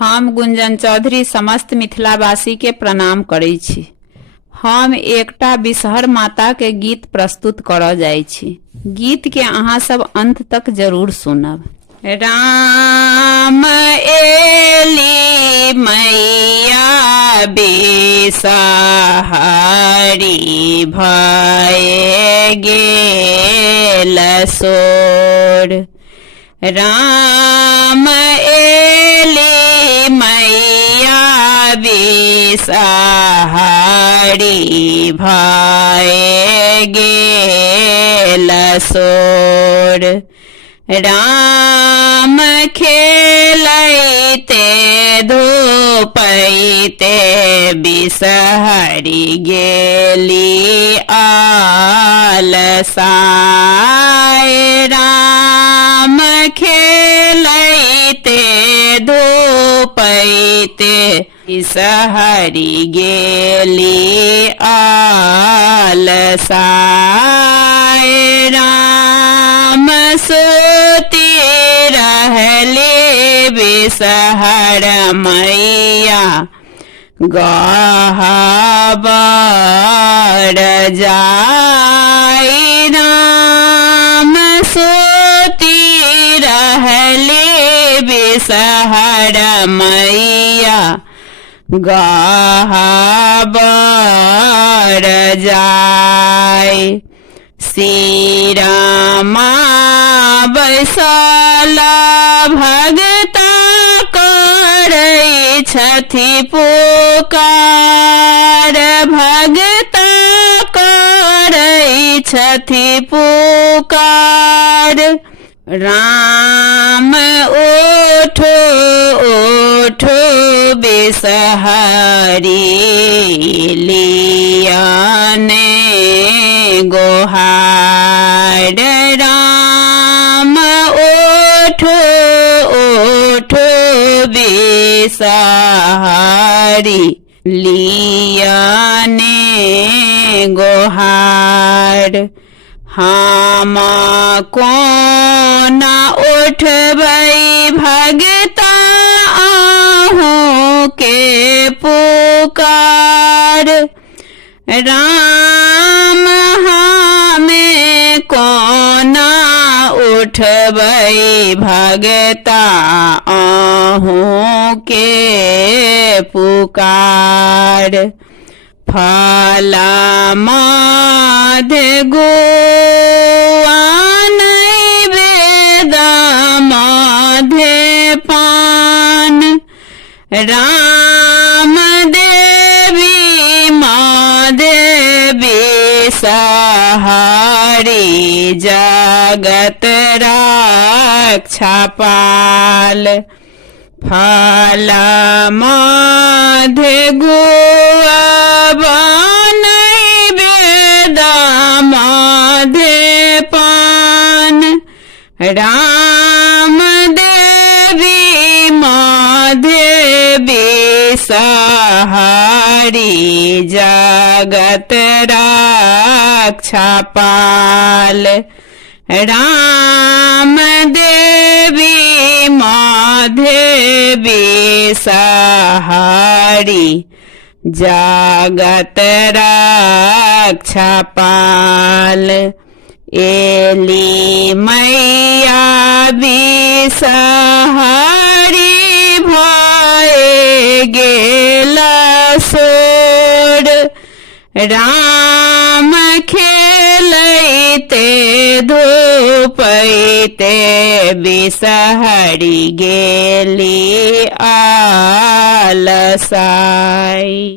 हम गुंजन चौधरी समस्त मिथिलावासी के प्रणाम करै छी। हम एकटा बिषहर माता के गीत प्रस्तुत करऽ जाइ छी। गीत के अहाँ सब अंत तक जरूर सुनब। राम एली मैया बिषहरी भए गेल सोर। राम एली मैया बिषहरी भए गेल सोर। राम खेलैते धूपैते बिषहरी गेली आलसाय। राम खेलैते धूपैते बिषहरी गेली आलसाय। राम सुती रहले बिषहर मैया गहबर जाई। राम सुती रहले बिषहर मैया गहबर जाई। श्रीरामा बैसल भगता करै छथि पुकार। भगता करै छथि पुकार। राम उठो उठो बिषहरी लियाने गोहार। राम उठो उठो बिषहरी लियाने गोहार। हम कोना उठबै भगता आहूँ के पुकार। राम हमें कोना उठबै भगता आहूँ के पुकार। फला माधे गुआ नैवेद माधे पान। राम देवी माधे बिषहरी जगत रक्षा पाल। फला माधे गुआ नैवेद माधे पान। राम देवी माधे बिषहरी जगत रक्षा पाल। राम देवी माधे बिषहरी जगत रक्षा पाल। एली मैया बिषहरी भए गेल सोर। राम खेलैते धूपैते बिषहरी गेली आलसाई।